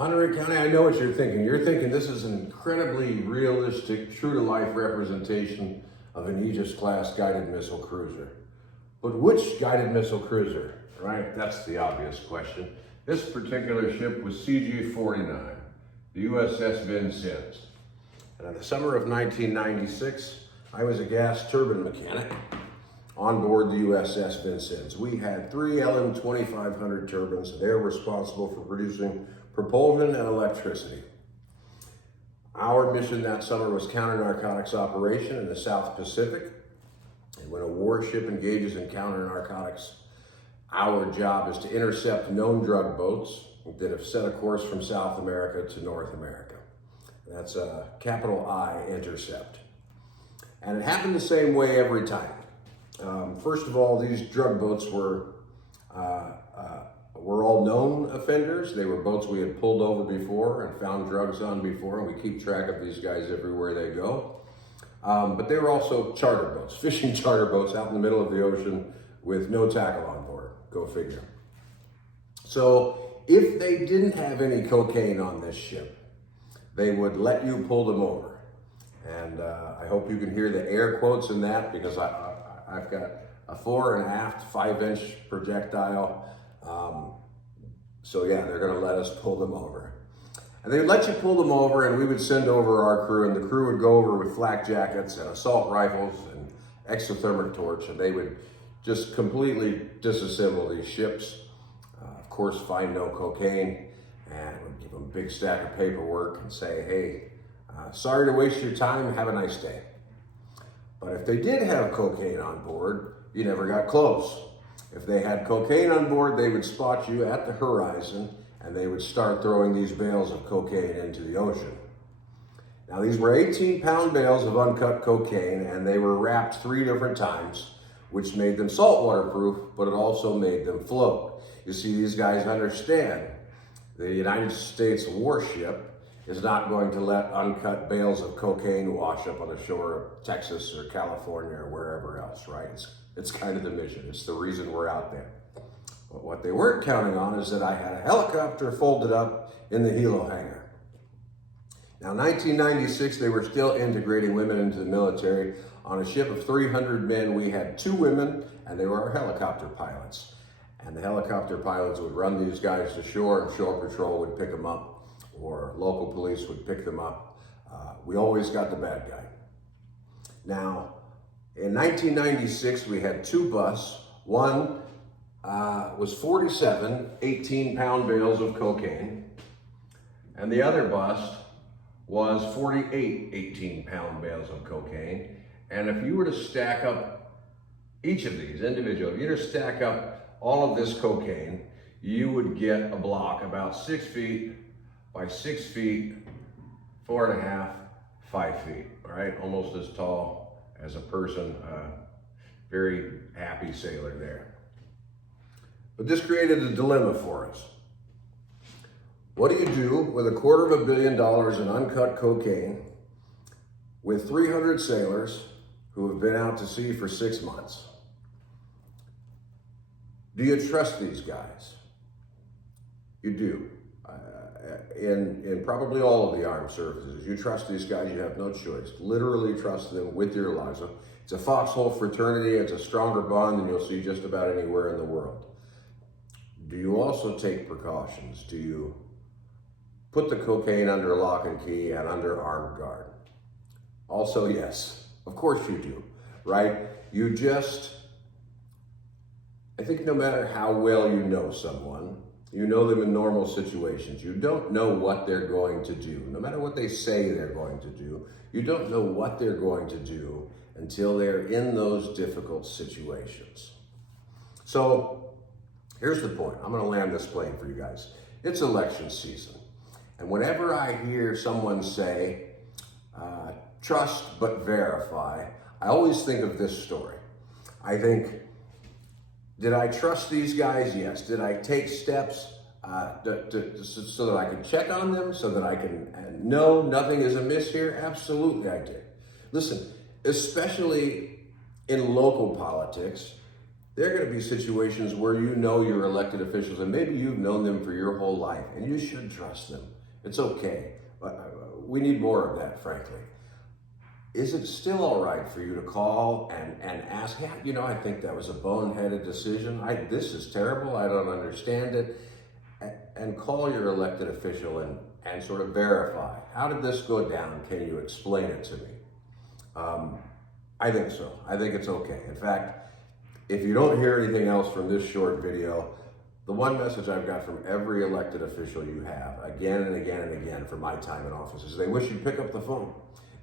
Monterey County, I know what you're thinking. You're thinking this is an incredibly realistic, true-to-life representation of an Aegis-class guided missile cruiser. But which guided missile cruiser, right? That's the obvious question. This particular ship was CG-49, the USS Vincennes. And in the summer of 1996, I was a gas turbine mechanic on board the USS Vincennes. We had 3 LM2500 turbines. They're responsible for producing propulsion and electricity. Our mission that summer was counter-narcotics operation in the South Pacific. And when a warship engages in counter-narcotics, our job is to intercept known drug boats that have set a course from South America to North America. That's a capital I, intercept. And it happened the same way every time. First of all, these drug boats were all known offenders. They were boats we had pulled over before and found drugs on before, and we keep track of these guys everywhere they go. But they were also charter boats, fishing charter boats out in the middle of the ocean with no tackle on board. Go figure. So if they didn't have any cocaine on this ship, they would let you pull them over. And I hope you can hear the air quotes in that, because I've got a fore and aft 5-inch projectile. So yeah, they're gonna let us pull them over. And they would let you pull them over, and we would send over our crew, and the crew would go over with flak jackets and assault rifles and exothermic torch, and they would just completely disassemble these ships. Of course, find no cocaine, and we'd give them a big stack of paperwork and say, hey, sorry to waste your time, have a nice day. But if they did have cocaine on board, you never got close. If they had cocaine on board, they would spot you at the horizon, and they would start throwing these bales of cocaine into the ocean. Now, these were 18-pound bales of uncut cocaine, and they were wrapped 3 different times, which made them saltwater proof, but it also made them float. You see, these guys understand the United States warship is not going to let uncut bales of cocaine wash up on the shore of Texas or California or wherever else, right? It's kind of the mission. It's the reason we're out there. But what they weren't counting on is that I had a helicopter folded up in the helo hangar. Now, 1996, they were still integrating women into the military. On a ship of 300 men, we had 2 women, and they were our helicopter pilots. And the helicopter pilots would run these guys to shore, and shore patrol would pick them up, or local police would pick them up. We always got the bad guy. Now, in 1996, we had 2 busts. One was 47 18-pound bales of cocaine, and the other bust was 48 18-pound bales of cocaine. And if you were to stack up each of these individually, if you were to stack up all of this cocaine, you would get a block about 6 feet by 6 feet, 4.5, 5 feet, all right? Almost as tall as a person, very happy sailor there. But this created a dilemma for us. What do you do with $250 million in uncut cocaine with 300 sailors who have been out to sea for 6 months? Do you trust these guys? You do. In probably all of the armed services, you trust these guys, you have no choice. Literally trust them with your lives. It's a foxhole fraternity, it's a stronger bond than you'll see just about anywhere in the world. Do you also take precautions? Do you put the cocaine under lock and key and under armed guard? Also, yes, of course you do, right? I think no matter how well you know someone, you know them in normal situations, you don't know what they're going to do. No matter what they say they're going to do, you don't know what they're going to do until they're in those difficult situations. So here's the point. I'm going to land this plane for you guys. It's election season. And whenever I hear someone say, trust but verify, I always think of this story. I think, did I trust these guys? Yes. Did I take steps so that I can check on them, so that I can know nothing is amiss here? Absolutely I did. Listen, especially in local politics, There are going to be situations where you know your elected officials, and maybe you've known them for your whole life, and you should trust them. It's okay. We need more of that, frankly. Is it still all right for you to call and ask, hey, you know, I think that was a boneheaded decision. This is terrible. I don't understand it. And call your elected official and sort of verify. How did this go down? Can you explain it to me? I think so. I think it's okay. In fact, if you don't hear anything else from this short video, the one message I've got from every elected official you have, again and again and again from my time in office, is they wish you'd pick up the phone.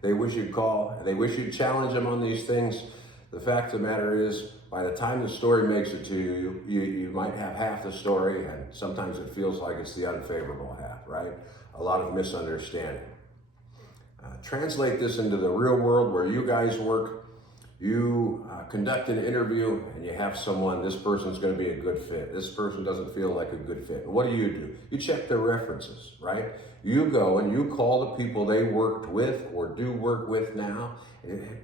They wish you'd call, and they wish you'd challenge them on these things. The fact of the matter is, by the time the story makes it to you, you might have half the story, and sometimes it feels like it's the unfavorable half, right? A lot of misunderstanding. Translate this into the real world where you guys work. You conduct an interview and you have someone, this person's going to be a good fit. This person doesn't feel like a good fit. And what do? You check their references, right? You go and you call the people they worked with or do work with now.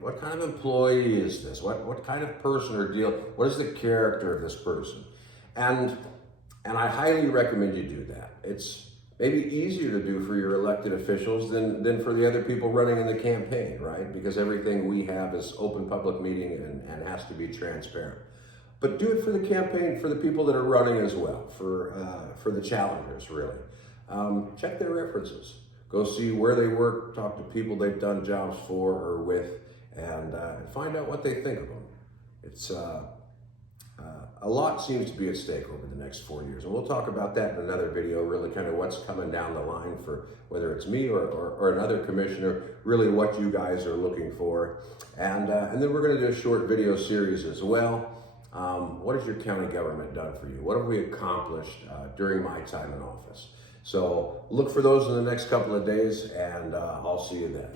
What kind of employee is this? What kind of person or deal? What is the character of this person? And I highly recommend you do that. It's maybe easier to do for your elected officials than for the other people running in the campaign, right? Because everything we have is open public meeting and has to be transparent. But do it for the campaign, for the people that are running as well, for the challengers, really. Check their references. Go see where they work, talk to people they've done jobs for or with, and find out what they think of them. It's a lot seems to be at stake over the next 4 years. And we'll talk about that in another video, really kind of what's coming down the line for whether it's me or another commissioner, really what you guys are looking for. And then we're going to do a short video series as well. What has your county government done for you? What have we accomplished during my time in office? So look for those in the next couple of days, and I'll see you then.